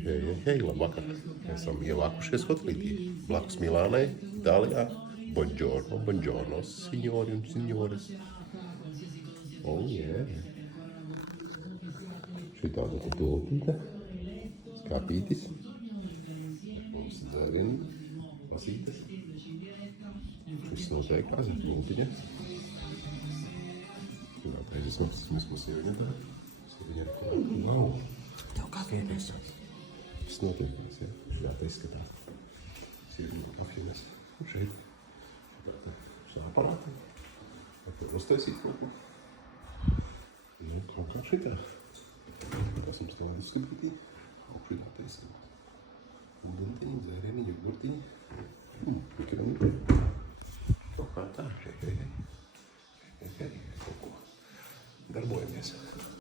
Hei, labvakar. Mēs esam ievākušies hotelītī blakus Milānai, Itālijā. Buongiorno, buongiorno, signori un signoras. Oh, yeah. Šī tāda te tulpīte, skāpītis. Mums dzērieni, lasītes. Šis noteiktās ir tulpiņa. Pirmā mēs mūs ieviņotā. Viņam kaut nav. Tev kā vienreiz. Tas notiekās, ja? Jā, tā izskatās. Sīrība kafijas. Un šeit šā aparāta. Var uztaisīt kaut ko. Nu, kaut kā šitā. Tas mums tādu stupītī. Augšitā taisīt. Ugentiņi, dzērieni, jogurtiņi. Mikroni. Kaut kā tā. Hei. Kaut ko. Darbojamies.